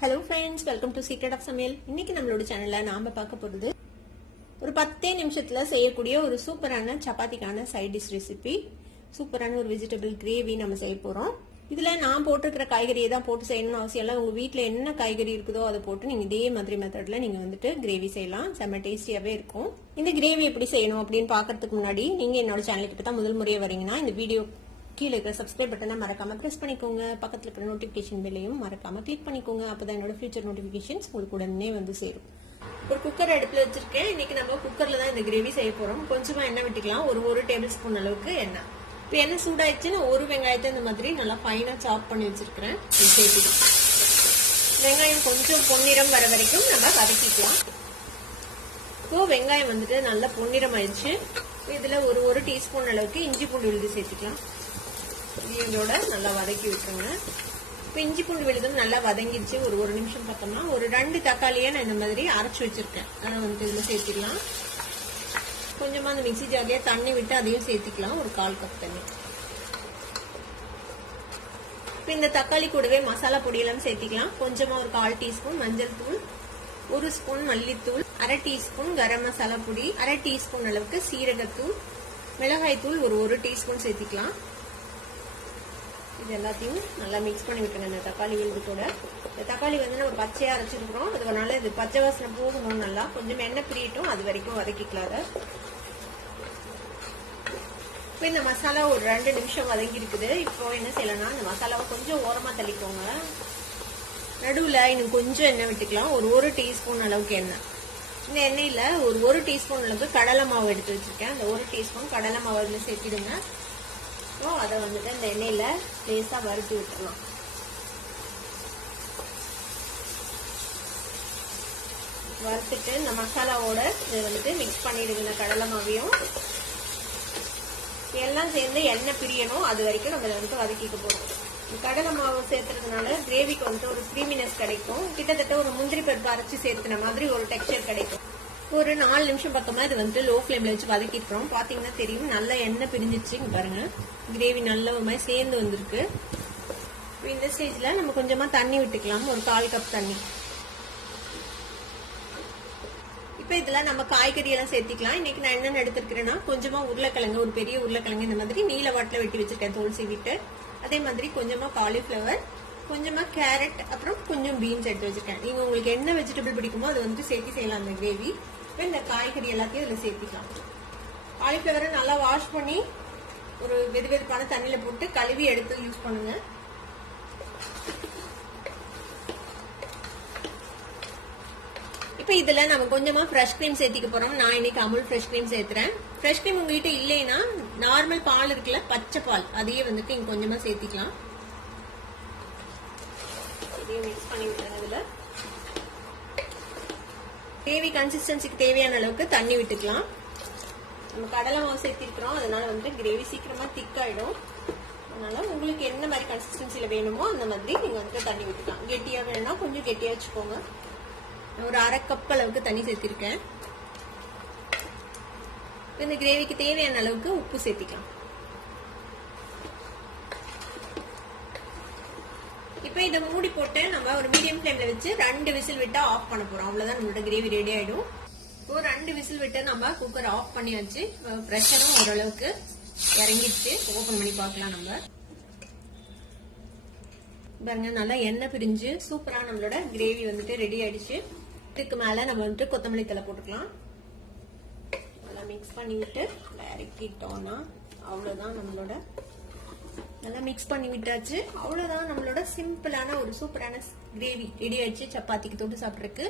Hello friends, welcome to Secret of Samayal. இன்னைக்கு நம்மளோட சேனல்ல நாம பார்க்க போறது ஒரு 10 நிமிஷத்துல செய்யக்கூடிய ஒரு சூப்பரான சப்பாத்திக்கான சைட் டிஷ் ரெசிபி. சூப்பரான ஒரு வெஜிடபிள் கிரேவி நம்ம செய்ய போறோம். இதுல நான் போட்டுக்கிற காய்கறியை தான் போட்டு செய்யணும்னு அவசியம் இல்லை. உங்க வீட்ல என்ன காய்கறி இருக்குதோ அதை போட்டு நீங்க இதே மாதிரி மெத்தட்ல நீங்க வந்துட்டு கிரேவி செய்யலாம். செம்ம டேஸ்டியாவே இருக்கும். இந்த கிரேவி எப்படி செய்யணும் அப்படின்னு பாக்கிறதுக்கு முன்னாடி நீங்க என்னோட சேனலுக்கு இப்போ தான் முதல் முறையா வரீங்கன்னா இந்த வீடியோ கீழே இருக்கிற சப்ஸ்கிரைப் பட்டனை மறக்காம பிரஸ் பண்ணிக்கோங்க. பக்கத்துல இருக்கிற நோட்டிபிகேஷன் பெல்லையும் மறக்காம கிளிக் பண்ணிக்கோங்க. அப்பதான் என்னோட ஃபியூச்சர் நோட்டிபிகேஷன்ஸ் உங்களுக்கு உடனே வந்து சேரும். ஒரு குக்கர் அடுப்புல வச்சிருக்கேன். இன்னைக்கு நம்ம குக்கர்ல தான் இந்த கிரேவி செய்ய போறோம். கொஞ்சமா எண்ணெய் விட்டுக்கலாம். ஒரு டேபிள் ஸ்பூன் அளவுக்கு எண்ணெய். இப்போ எண்ணெய் சூடாயிடுச்சுன்னு ஒரு வெங்காயத்தை இந்த மாதிரி நல்லா ஃபைனா சாப் பண்ணி வச்சிருக்கிறேன். சேர்த்துக்கலாம். வெங்காயம் கொஞ்சம் பொன்னிறம் வர வரைக்கும் நம்ம வதக்கிக்கலாம். இப்போ வெங்காயம் வந்துட்டு நல்லா பொன்னிறம் ஆயிடுச்சு. இதுல ஒரு டீஸ்பூன் அளவுக்கு இஞ்சி பூண்டு விழுது சேர்த்துக்கலாம். இதோட நல்லா வதக்கி விட்டுருங்க. இப்போ இஞ்சி பூண்டு விழுதும் நல்லா வதங்கிடுச்சு. ஒரு நிமிஷம் பார்த்தோம்னா ஒரு 2 தக்காளியை நான் இந்த மாதிரி அரைச்சு வச்சிருக்கேன். அதை வந்து இதுல சேர்த்துக்கலாம். கொஞ்சமா அந்த மிக்ஸி ஜார்லயே தண்ணி விட்டு அதையும் சேர்த்துக்கலாம். ஒரு 1/4 கப் தண்ணி. இப்போ இந்த தக்காளி கூடவே மசாலா பொடியெல்லாம் சேர்த்துக்கலாம். கொஞ்சமா ஒரு 1/4 டீஸ்பூன் மஞ்சள் தூள், 1 ஸ்பூன் மல்லித்தூள், 1/2 டீஸ்பூன் கரம் மசாலா பொடி, 1/2 டீஸ்பூன் அளவுக்கு சீரகத்தூள், மிளகாய் தூள் ஒரு டீஸ்பூன் சேர்த்துக்கலாம். இது எல்லாத்தையும் நல்லா மிக்ஸ் பண்ணி விட்டுருங்க. இந்த தக்காளி விழுது கூட இந்த தக்காளி வந்து நம்ம பச்சையா அரைச்சிருக்கிறோம். அதனால இது பச்சை வாசனை போகணும். நல்லா கொஞ்சம் எண்ணெய் பிரியட்டும், அது வரைக்கும் வதக்கிக்கலாம். இப்போ இந்த மசாலா ஒரு 2 நிமிஷம் வதங்கி இருக்குது. இப்போ என்ன செய்யலாம்னா இந்த மசாலாவை கொஞ்சம் ஓரமா தள்ளிக்கோங்க. நடுவுல இன்னும் கொஞ்சம் எண்ணெய் விட்டுக்கலாம். ஒரு டீஸ்பூன் அளவுக்கு எண்ணெய். இந்த எண்ணெயில ஒரு டீஸ்பூன் அளவுக்கு கடலை மாவு எடுத்து வச்சிருக்கேன். அந்த 1 டீஸ்பூன் கடலை மாவு இதுல சேர்த்திடுங்க. அதை வந்துட்டு இந்த எண்ணெயில லேசா வறுத்து விட்டுறலாம். வறுத்துட்டு இந்த மசாலாவோட இதை வந்துட்டு மிக்ஸ் பண்ணிடுங்க. இந்த கடலை மாவையும் எல்லாம் சேர்ந்து எண்ணெய் பிரியணும். அது வரைக்கும் நம்ம இதை வந்துட்டு வதக்கிக்க போறோம். கடலை மாவு சேர்த்துறதுனால கிரேவிக்கு வந்துட்டு ஒரு க்ரீமினஸ் கிடைக்கும். கிட்டத்தட்ட ஒரு முந்திரி பருப்பு அரைச்சு சேர்த்துன மாதிரி ஒரு டெக்ஸ்சர் கிடைக்கும். ஒரு 4 நிமிஷம் பக்கமா இது வந்துட்டு லோ ஃபிளேம்ல வச்சு வதக்கிட்டுறோம். பாத்தீங்கன்னா தெரியும் நல்லா எண்ணெய் பிரிஞ்சிருச்சு. இங்க பாருங்க கிரேவி நல்ல ஒரு மாதிரி சேர்ந்து வந்திருக்கு. இந்த ஸ்டேஜ்ல நம்ம கொஞ்சமா தண்ணி விட்டுக்கலாம். ஒரு 1/4 கப் தண்ணி. இப்ப இதுல நம்ம காய்கறி எல்லாம் சேர்த்திக்கலாம். இன்னைக்கு நான் என்னென்ன எடுத்திருக்கிறேன்னா கொஞ்சமா உருளைக்கிழங்கு, ஒரு பெரிய உருளைக்கிழங்கு இந்த மாதிரி நீல வாட்டில வெட்டி வச்சிருக்கேன் தோல் சீவிட்டு. அதே மாதிரி கொஞ்சமா காலிஃபிளவர், கொஞ்சமா கேரட், அப்புறம் கொஞ்சம் பீன்ஸ் எடுத்து வச்சிருக்கேன். நீங்க உங்களுக்கு என்ன வெஜிடபிள் பிடிக்குமோ அது வந்து சேர்த்து செய்யலாம். அந்த கிரேவி இந்த காய்கறி எல்லாத்தையும் இதுல சேர்த்திக்கலாம். காலிஃபிளவரை நல்லா வாஷ் பண்ணி ஒரு வெதுவெதுப்பான தண்ணியில போட்டு கழுவி எடுத்து யூஸ் பண்ணுங்க. இப்ப இதுல நம்ம கொஞ்சமா ஃப்ரெஷ் கிரீம் சேர்த்திக்க போறோம். நான் இன்னைக்கு அமுல் ஃப்ரெஷ் கிரீம் சேர்த்துறேன். ஃப்ரெஷ் கிரீம் உங்ககிட்ட இல்லைன்னா நார்மல் பால் இருக்குல்ல, பச்சை பால், அதையே வந்துட்டு இங்க கொஞ்சமா சேர்த்திக்கலாம். இதையும் மிக்ஸ் பண்ணி விட்டுறேன். இதுல கிரேவி கன்சிஸ்டன்சிக்கு தேவையான அளவுக்கு தண்ணி விட்டுக்கலாம். நம்ம கடலை மாவு சேர்த்திருக்கிறோம், அதனால வந்துட்டு கிரேவி சீக்கிரமா திக்காயிடும். அதனால உங்களுக்கு என்ன மாதிரி கன்சிஸ்டன்சில வேணுமோ அந்த மாதிரி நீங்க வந்துட்டு தண்ணி விட்டுக்கலாம். கெட்டியா வேணும்னா கொஞ்சம் கெட்டியா வச்சுக்கோங்க. ஒரு 1/2 கப் அளவுக்கு தண்ணி சேர்த்திருக்கேன். இந்த கிரேவிக்கு தேவையான அளவுக்கு உப்பு சேர்த்திக்கலாம். இப்ப இதை மூடி போட்டு நம்ம ஒரு மீடியம் ஃபிளேம்ல வச்சு 2 விசில் விட்டா ஆஃப் பண்ண போறோம். அவ்வளவுதான் நம்மளோட கிரேவி ரெடி ஆயிடும். இப்போ 2 விசில் விட்டு நம்ம குக்கர் ஆஃப் பண்ணியாச்சு. பிரஷரும் ஓரளவுக்கு இறங்கிடுச்சு. ஓபன் பண்ணி பார்க்கலாம். நம்ம பாருங்க நல்லா எண்ணெய் பிரிஞ்சு சூப்பரா நம்மளோட கிரேவி வந்துட்டு ரெடி ஆயிடுச்சு. இதுக்கு மேல நம்ம வந்துட்டு கொத்தமல்லி தழை போட்டுக்கலாம். நல்லா மிக்ஸ் பண்ணி விட்டு இறக்கிட்டோம்னா அவ்வளவுதான். நம்மளோட நல்லா மிக்ஸ் பண்ணி விட்டாச்சு. அவ்வளவுதான் நம்மளோட சிம்பிளான ஒரு சூப்பரான கிரேவி ரெடி ஆயிடுச்சு. சப்பாத்திக்கு தொட்டு சாப்பிட்றதுக்கு